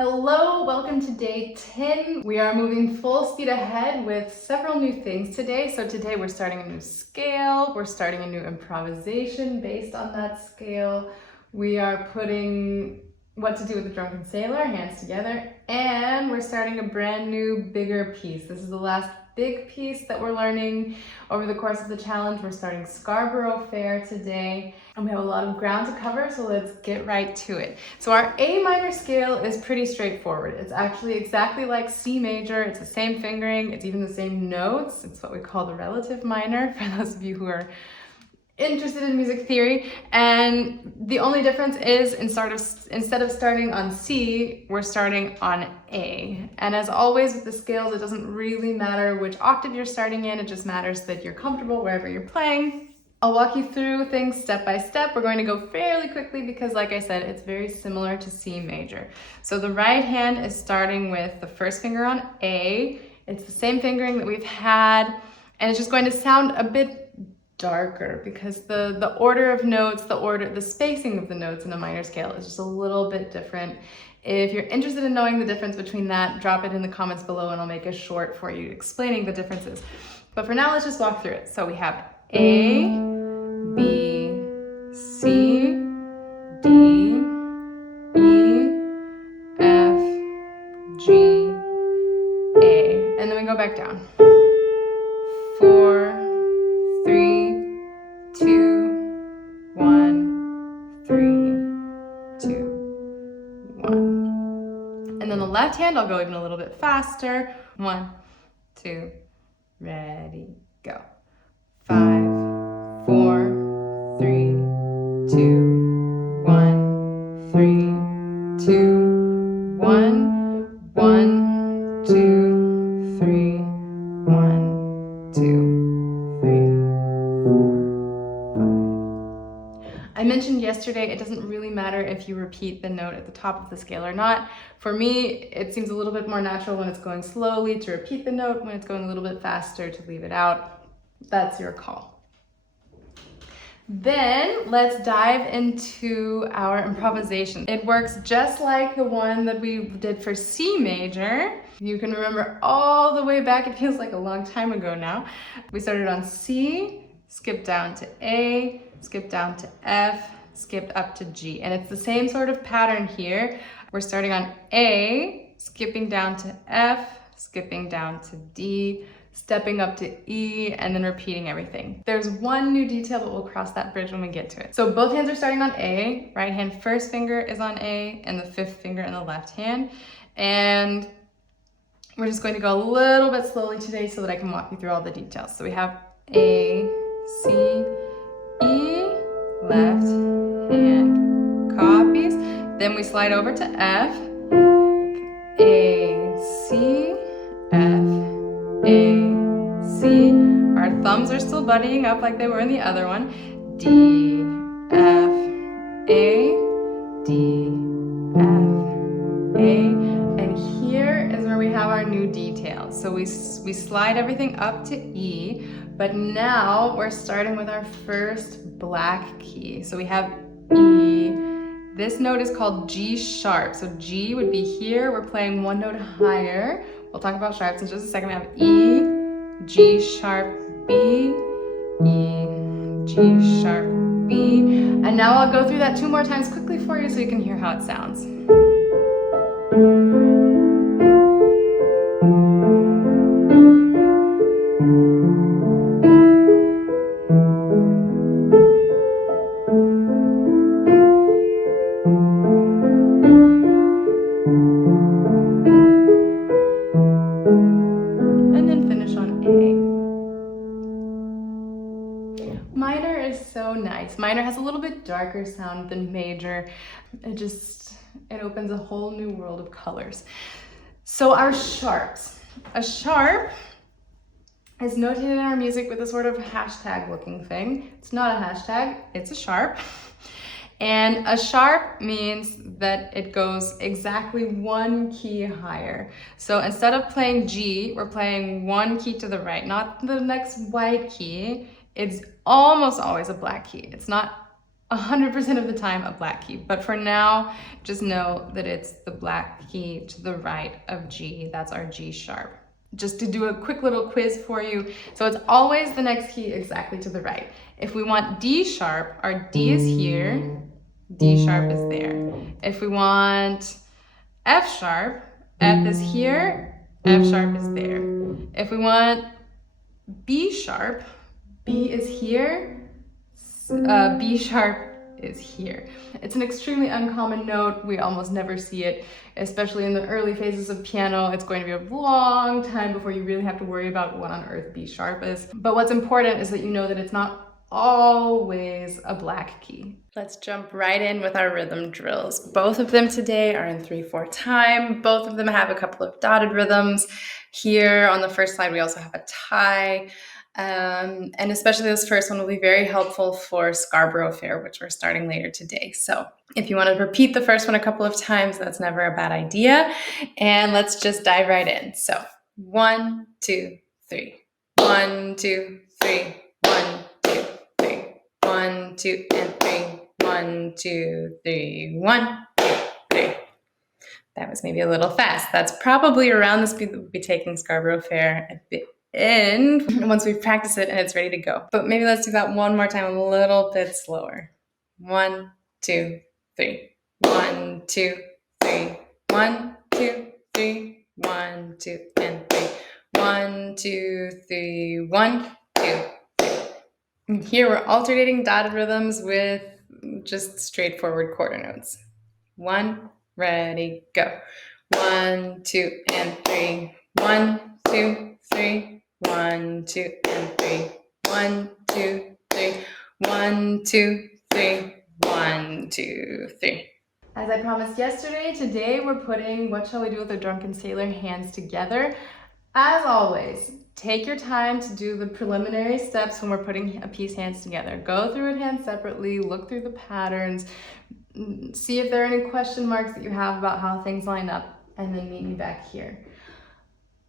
Hello, welcome to day 10. We are moving full speed ahead with several new things today. So today we're starting a new scale, we're starting a new improvisation based on that scale. We are putting what to do with the Drunken Sailor, hands together, and we're starting a brand new, bigger piece. This is the last big piece that we're learning over the course of the challenge. We're starting Scarborough Fair today, and we have a lot of ground to cover, so let's get right to it. So our A minor scale is pretty straightforward. It's actually exactly like C major. It's the same fingering, it's even the same notes. It's what we call the relative minor, for those of you who are interested in music theory. And the only difference is instead of starting on C, we're starting on A. And as always with the scales, it doesn't really matter which octave you're starting in, it just matters that you're comfortable wherever you're playing. I'll walk you through things step by step. We're going to go fairly quickly because, like I said, it's very similar to C major. So the right hand is starting with the first finger on A. It's the same fingering that we've had, and it's just going to sound a bit darker because the order of notes, the spacing of the notes in a minor scale is just a little bit different. If you're interested in knowing the difference between that, drop it in the comments below and I'll make a short for you explaining the differences. But for now, let's just walk through it. So we have A, B, C, D, E, F, G, A. And then we go back down. 4, 3, 2, 1, 3, 2, 1. And then the left hand, I'll go even a little bit faster. 1, 2, ready, go. 5, 4, 3, 2, 1, 3, 2, 1, 1, 2, 3, 1, 2. I mentioned yesterday, it doesn't really matter if you repeat the note at the top of the scale or not. For me, it seems a little bit more natural when it's going slowly to repeat the note, when it's going a little bit faster to leave it out. That's your call. Then let's dive into our improvisation. It works just like the one that we did for C major. You can remember all the way back, it feels like a long time ago now. We started on C, skipped down to A, skipped down to F, skipped up to G. And it's the same sort of pattern here. We're starting on A, skipping down to F, skipping down to D, stepping up to E, and then repeating everything. There's one new detail, but we'll cross that bridge when we get to it. So both hands are starting on A, right hand first finger is on A, and the fifth finger in the left hand. And we're just going to go a little bit slowly today so that I can walk you through all the details. So we have A, C, E, left hand copies. Then we slide over to F, A, C, F, A, C. Our thumbs are still buddying up like they were in the other one. D, F, A, D, F, A. And here is where we have our new details. So we slide everything up to E, but now we're starting with our first black key. So we have E. This note is called G sharp. So G would be here. We're playing one note higher. We'll talk about sharps in just a second. We have E, G sharp, B, E, G sharp, B. And now I'll go through that 2 more times quickly for you so you can hear how it sounds. Minor is so nice. Minor has a little bit darker sound than major. It opens a whole new world of colors. So our sharps. A sharp is noted in our music with a sort of hashtag looking thing. It's not a hashtag, it's a sharp. And a sharp means that it goes exactly 1 key higher. So instead of playing G, we're playing 1 key to the right, not the next white key. It's almost always a black key. It's not 100% of the time a black key. But for now, just know that it's the black key to the right of G. That's our G sharp. Just to do a quick little quiz for you. So it's always the next key exactly to the right. If we want D sharp, our D is here, D sharp is there. If we want F sharp, F is here, F sharp is there. If we want B sharp, B is here, B sharp is here. It's an extremely uncommon note. We almost never see it, especially in the early phases of piano. It's going to be a long time before you really have to worry about what on earth B sharp is. But what's important is that you know that it's not always a black key. Let's jump right in with our rhythm drills. Both of them today are in 3/4 time. Both of them have a couple of dotted rhythms. Here on the first slide, we also have a tie. And especially this first one will be very helpful for Scarborough Fair, which we're starting later today. So if you want to repeat the first one a couple of times, that's never a bad idea. And let's just dive right in. So 1, 2, 3. 1, 2, 3. 1, 2, 3. 1, 2, and 3. 1, 2, 3. 1, 2, 3. That was maybe a little fast. That's probably around the speed that we'll be taking Scarborough Fair at the end once we've practiced it and it's ready to go. But maybe let's do that one more time a little bit slower. 1, 2, 3. 1, 2, 3. 1, 2, 3. 1, 2, and 3. 1, 2, 3. 1, 2, 3. And here we're alternating dotted rhythms with just straightforward quarter notes. 1, ready, go. 1, 2, and 3. 1, 2, 3. 1, 2, and 3. 1, 2, 3. 1, 2, 3. 1, 2, 3. As I promised yesterday, today we're putting What Shall We Do with a Drunken Sailor hands together. As always, take your time to do the preliminary steps when we're putting a piece hands together. Go through it hands separately, look through the patterns, see if there are any question marks that you have about how things line up, and then meet me back here.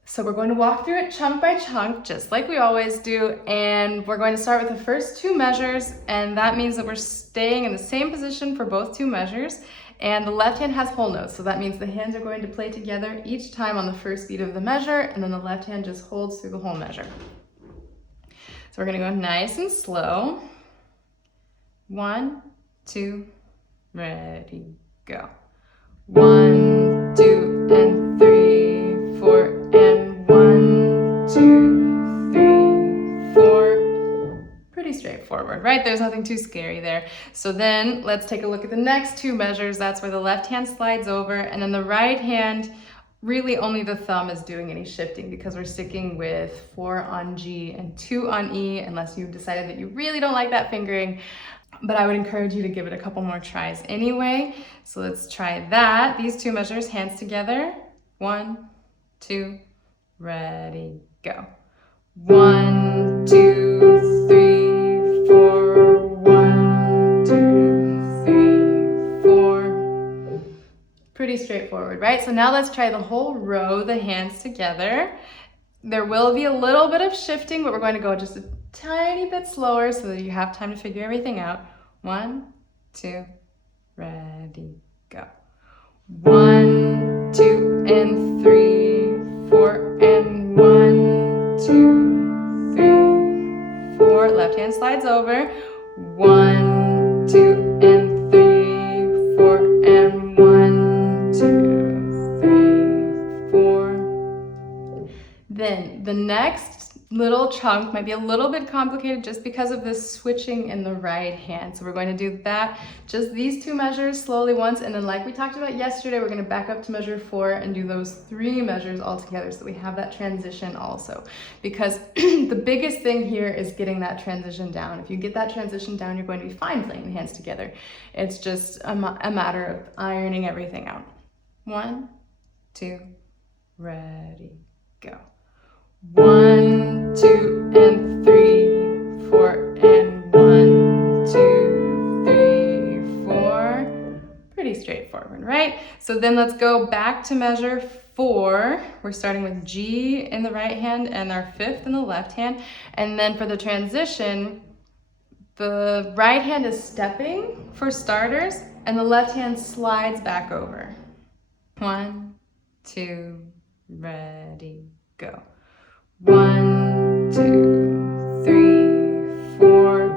So we're going to walk through it chunk by chunk, just like we always do, and we're going to start with the first 2 measures, and that means that we're staying in the same position for both 2 measures, and the left hand has whole notes, so that means the hands are going to play together each time on the first beat of the measure, and then the left hand just holds through the whole measure. So we're going to go nice and slow. 1, 2, ready, go. 1, 2, and 3, 4, and 1, 2, 3, 4. Pretty straightforward, right? There's nothing too scary there. So then let's take a look at the next 2 measures. That's where the left hand slides over, and then the right hand, really only the thumb is doing any shifting because we're sticking with 4 on G and 2 on E, unless you've decided that you really don't like that fingering. But I would encourage you to give it a couple more tries anyway. So let's try that. These 2 measures, hands together. 1, 2, ready, go. 1, 2, 3, 4. 1, 2, 3, 4. Pretty straightforward, right? So now let's try the whole row, the hands together. There will be a little bit of shifting, but we're going to go just a tiny bit slower so that you have time to figure everything out. 1, 2, ready, go. 1, 2, and 3, 4, and 1, 2, 3, 4. Left hand slides over. 1, 2, and 3, 4, and 1, 2, 3, 4. Then the next little chunk might be a little bit complicated just because of this switching in the right hand. So we're going to do that, just these 2 measures slowly once, and then like we talked about yesterday, we're going to back up to measure 4 and do those 3 measures all together so we have that transition also. Because the biggest thing here is getting that transition down. If you get that transition down, you're going to be fine playing the hands together. It's just a matter of ironing everything out. 1, 2, ready, go. 1, 2, and 3, 4, and 1, 2, 3, 4. Pretty straightforward, right? So then let's go back to measure 4. We're starting with G in the right hand and our 5th in the left hand. And then for the transition, The right hand is stepping for starters, and the left hand slides back over. 1, 2, ready, go. 1, 2, 3, 4.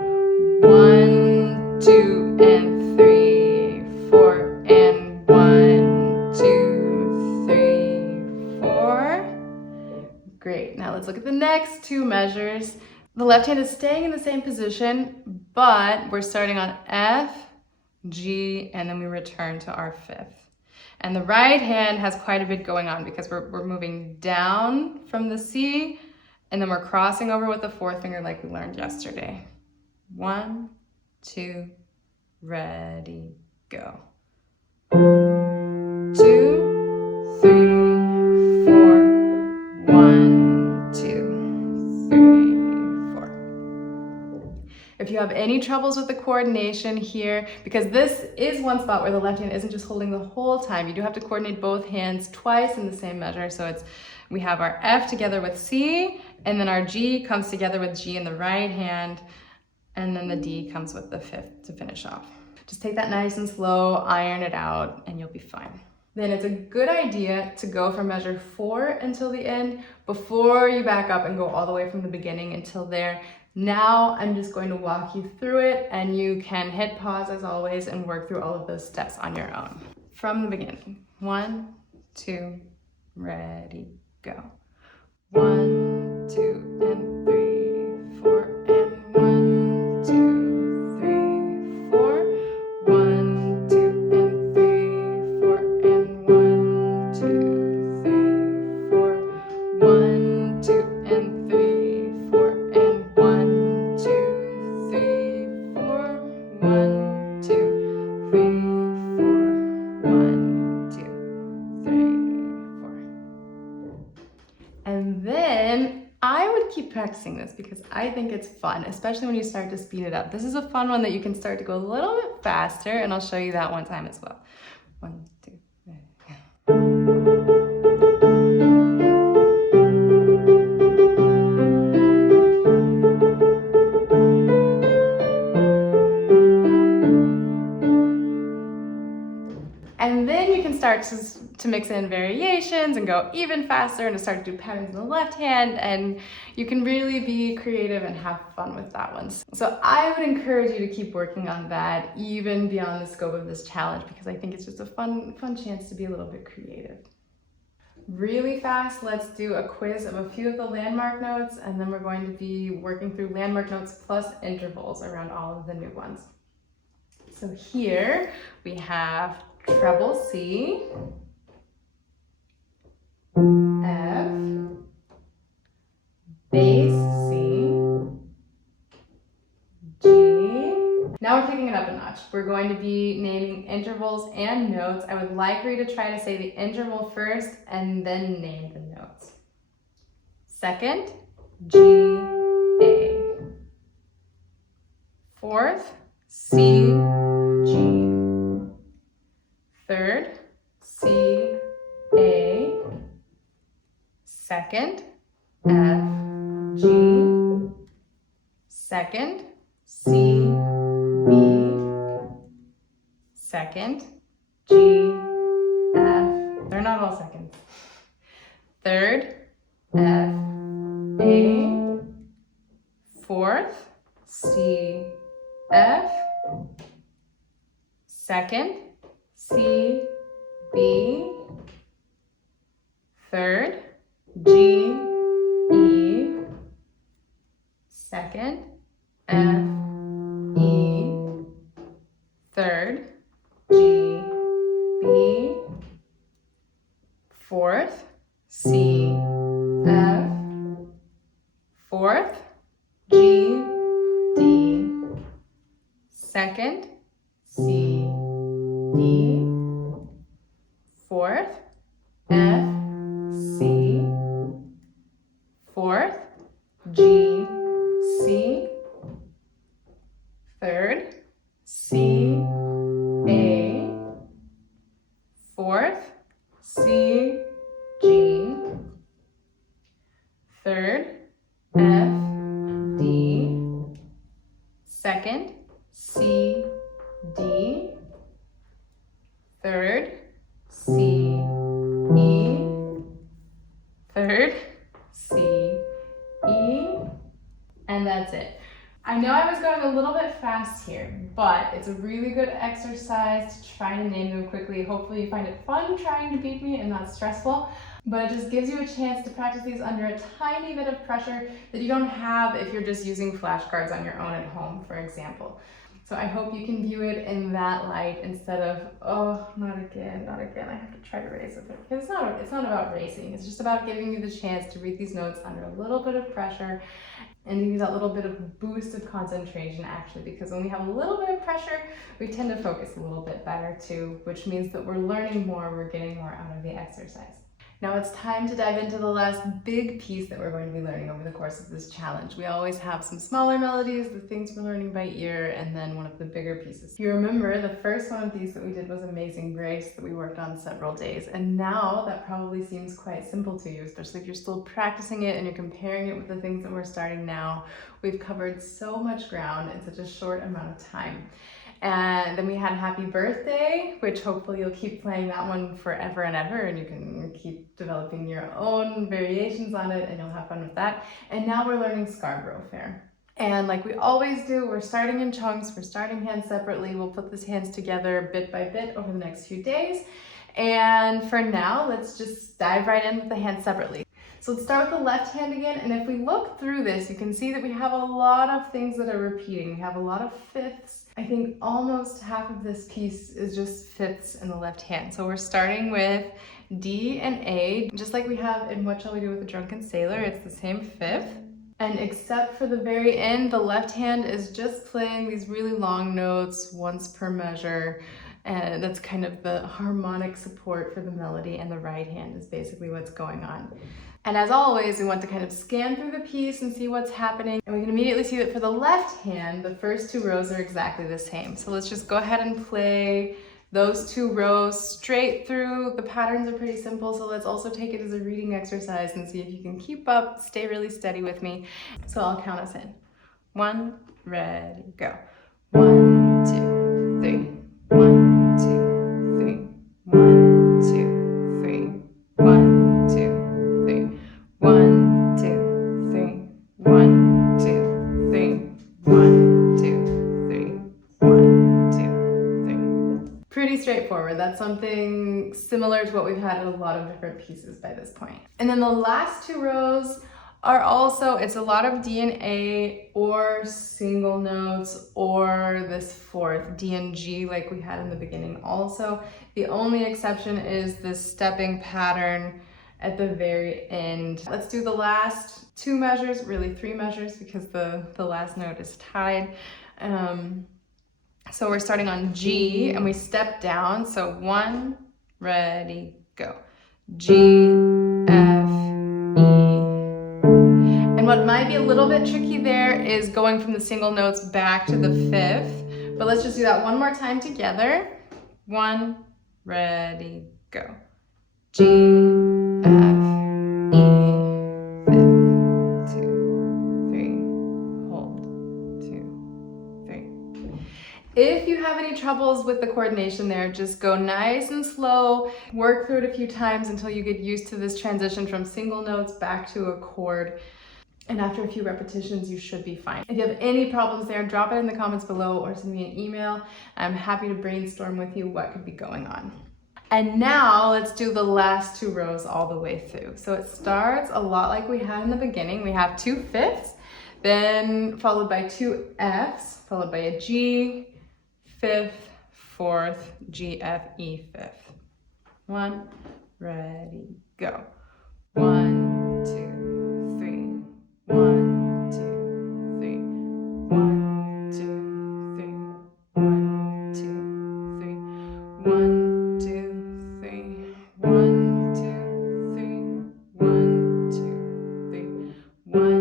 1, 2, and 3, 4. And 1, 2, 3, 4. Great. Now let's look at the next two measures. The left hand is staying in the same position, but we're starting on F, G, and then we return to our fifth. And the right hand has quite a bit going on because we're moving down from the C, and then we're crossing over with the fourth finger like we learned yesterday. 1, 2, ready, go. 2, 3, 4. 1, 2, 3, 4. If you have any troubles with the coordination here, because this is one spot where the left hand isn't just holding the whole time, you do have to coordinate both hands twice in the same measure. So we have our F together with C, and then our G comes together with G in the right hand, and then the D comes with the fifth to finish off. Just take that nice and slow, iron it out, and you'll be fine. Then it's a good idea to go from measure 4 until the end before you back up and go all the way from the beginning until there. Now I'm just going to walk you through it, and you can hit pause as always and work through all of those steps on your own. From the beginning. 1, 2, ready, go. 1, 2, and 3, 4, and 1, 2, 3, 4. 1, 2, and 3, 4, and 1, 2, 3, 4. 1, 2, and 3, 4, and 1, 2, 3, 4. 1, 2, 3, 4. 1, 2, 3, 4. And then I would keep practicing this because I think it's fun, especially when you start to speed it up. This is a fun one that you can start to go a little bit faster, and I'll show you that one time as well. 1, 2, go. And then you can start to mix in variations and go even faster and to start to do patterns in the left hand, and you can really be creative and have fun with that one. So I would encourage you to keep working on that even beyond the scope of this challenge, because I think it's just a fun chance to be a little bit creative. Really fast, let's do a quiz of a few of the landmark notes, and then we're going to be working through landmark notes plus intervals around all of the new ones. So here we have treble C, F, bass C, G. Now we're picking it up a notch. We're going to be naming intervals and notes. I would like for you to try to say the interval first and then name the notes. Second, G, A. Fourth, C, G. Third, C, A. Second, F, G. Second, C, B. Second, G, F. They're not all seconds. Third, F, A. Fourth, C, F. Second, C, B. Third, G, E. Second, F, E. Third, G, B. Fourth, C, F. Fourth, G, D. Second, C, D. Fourth, F, C. Fourth, G, C. Third, C, A. Fourth, C, G. Third, F, D. Second, second, C, D, third, C, E, third, C, E, and that's it. I know I was going a little bit fast here, but it's a really good exercise to try to name them quickly. Hopefully you find it fun trying to beat me and not stressful, but it just gives you a chance to practice these under a tiny bit of pressure that you don't have if you're just using flashcards on your own at home, for example. So I hope you can view it in that light instead of, oh, not again, I have to try to race with it. Because it's not about racing, it's just about giving you the chance to read these notes under a little bit of pressure and give you that little bit of boost of concentration actually, because when we have a little bit of pressure, we tend to focus a little bit better too, which means that we're learning more, we're getting more out of the exercise. Now it's time to dive into the last big piece that we're going to be learning over the course of this challenge. We always have some smaller melodies, the things we're learning by ear, and then one of the bigger pieces. If you remember, the first one of these that we did was Amazing Grace that we worked on several days. And now that probably seems quite simple to you, especially if you're still practicing it and you're comparing it with the things that we're starting now. We've covered so much ground in such a short amount of time. And then we had Happy Birthday, which hopefully you'll keep playing that one forever and ever, and you can keep developing your own variations on it and you'll have fun with that. And now we're learning Scarborough Fair. And like we always do, we're starting in chunks, we're starting hands separately. We'll put these hands together bit by bit over the next few days. And for now, let's just dive right in with the hands separately. So let's start with the left hand again, and if we look through this, you can see that we have a lot of things that are repeating. We have a lot of fifths. I think almost half of this piece is just fifths in the left hand. So we're starting with D and A, just like we have in What Shall We Do with the Drunken Sailor, it's the same fifth. And except for the very end, the left hand is just playing these really long notes once per measure. And that's kind of the harmonic support for the melody, and the right hand is basically what's going on. And as always, we want to kind of scan through the piece and see what's happening. And we can immediately see that for the left hand, the first two rows are exactly the same. So let's just go ahead and play those two rows straight through. The patterns are pretty simple, so let's also take it as a reading exercise and see if you can keep up, stay really steady with me. So I'll count us in. 1, ready, go. 1, 2, 3. 1, 2, 3. 1, 2, 3. 1, 2, 3. 1, 2, 3. 1, 2, 3. 1, 2, 3. 1, 2, 3. Pretty straightforward. That's something similar to what we've had in a lot of different pieces by this point. And then the last two rows are also, it's a lot of D and A or single notes or this fourth, D and G, like we had in the beginning also. The only exception is this stepping pattern at the very end. Let's do the last two measures, really three measures, because the last note is tied. So we're starting on G and we step down. So 1, ready, go. G, F, E. And what might be a little bit tricky there is going from the single notes back to the fifth. But let's just do that one more time together. 1, ready, go. G, F, E, fifth, 2, 3, hold, 2, 3. If you have any troubles with the coordination there, just go nice and slow, work through it a few times until you get used to this transition from single notes back to a chord. And after a few repetitions, you should be fine. If you have any problems there, drop it in the comments below or send me an email. I'm happy to brainstorm with you what could be going on. And now let's do the last two rows all the way through. So it starts a lot like we had in the beginning. We have 2 fifths, then followed by 2 Fs, followed by a G, fifth, fourth, G, F, E, fifth. 1, ready, go. 1, 2, 3. 1, 2, 3. 1, 2, 3. 1, 2, 3. 1, 2, 3. 1, 2, 3. 1,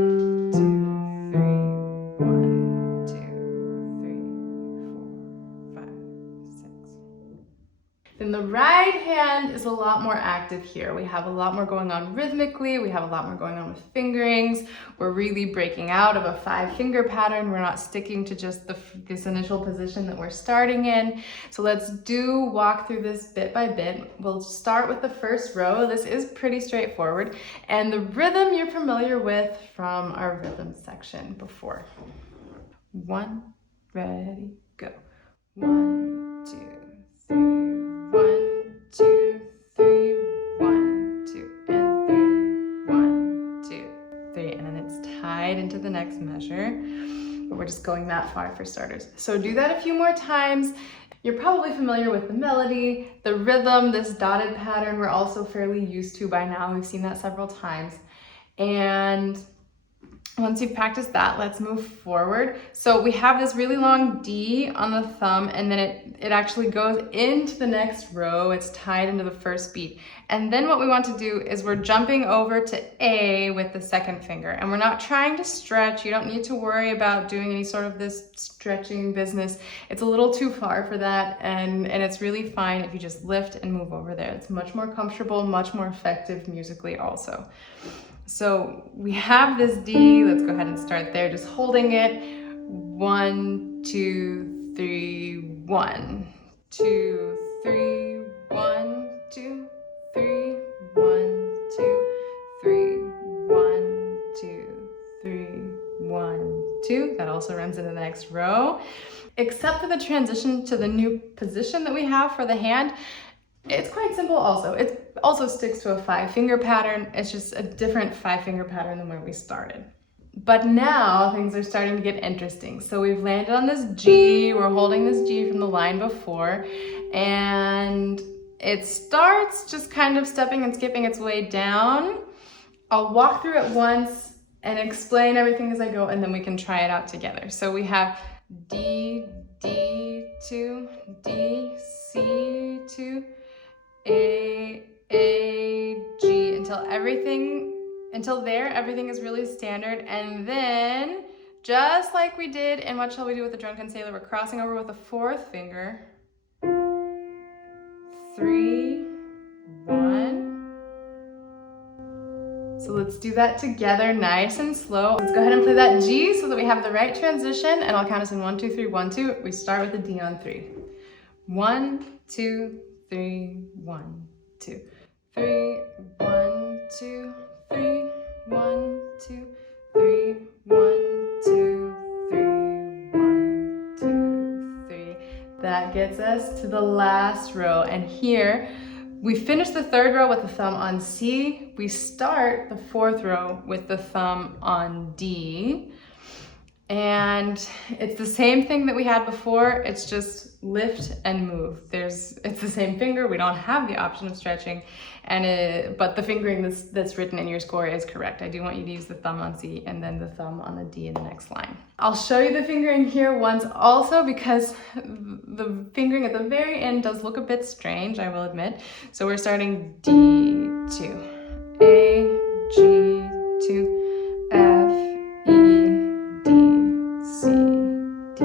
2, 3. 1, 2, 3. 1, 2, 3, 4, 5, 6. Then the right hand is a lot more active here. We have a lot more going on rhythmically. We have a lot more going on with fingerings. We're really breaking out of a 5-finger pattern. We're not sticking to just this initial position that we're starting in. So let's walk through this bit by bit. We'll start with the first row. This is pretty straightforward. And the rhythm you're familiar with from our rhythm section before. 1, ready, go. 1, 2, 3, 1, 2, 3, 1, 2, and 3, 1, 2, 3, and then it's tied into the next measure. But we're just going that far for starters. So do that a few more times. You're probably familiar with the melody, the rhythm, this dotted pattern we're also fairly used to by now. We've seen that several times. And once you've practiced that, let's move forward. So we have this really long D on the thumb, and then it actually goes into the next row. It's tied into the first beat. And then what we want to do is we're jumping over to A with the second finger. And we're not trying to stretch. You don't need to worry about doing any sort of this stretching business. It's a little too far for that, and it's really fine if you just lift and move over there. It's much more comfortable, much more effective musically also. So we have this D, let's go ahead and start there, just holding it. 1, 2, 3, 1, 2, 3, 1, 2, 3, 1, 2, 3, 1, 2, 3, 1, 2. That also runs into the next row. Except for the transition to the new position that we have for the hand, it's quite simple also. It also sticks to a 5-finger pattern. It's just a different 5-finger pattern than where we started. But now things are starting to get interesting. So we've landed on this G. We're holding this G from the line before. And it starts just kind of stepping and skipping its way down. I'll walk through it once and explain everything as I go, and then we can try it out together. So we have D, D2, D, C2, A, G, until there, everything is really standard. And then, just like we did in What Shall We Do with the Drunken Sailor, we're crossing over with the 4th finger. 3, 1. So let's do that together, nice and slow. Let's go ahead and play that G so that we have the right transition, and I'll count us in 1, 2, 3, 1, 2. We start with the D on 3. 1, 2, 3, 1, 2, 3, 1, 2, 3, 1, 2, 3, 1, 2, 3, 1, 2, 3. That gets us to the last row, and here we finish the 3rd row with the thumb on C. We start the 4th row with the thumb on D. And it's the same thing that we had before. It's just lift and move. It's the same finger. We don't have the option of stretching, but the fingering that's written in your score is correct. I do want you to use the thumb on C and then the thumb on the D in the next line. I'll show you the fingering here once also, because the fingering at the very end does look a bit strange, I will admit. So we're starting D2, A, G2, F, C, D.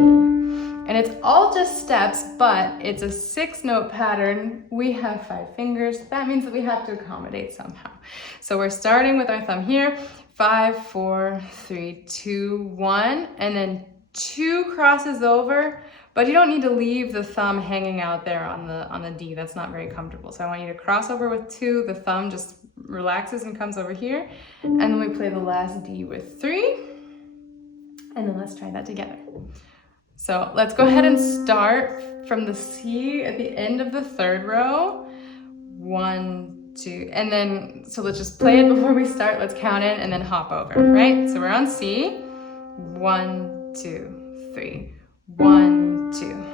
And it's all just steps, but it's a 6-note pattern. We have 5 fingers. That means that we have to accommodate somehow. So we're starting with our thumb here. 5, 4, 3, 2, 1, and then 2 crosses over, but you don't need to leave the thumb hanging out there on the D. That's not very comfortable. So I want you to cross over with 2. The thumb just relaxes and comes over here. And then we play the last D with 3. And then let's try that together. So let's go ahead and start from the C at the end of the 3rd row. 1, 2, and then, so let's just play it before we start. Let's count in and then hop over, right? So we're on C. 1, 2, 3. 1, 2.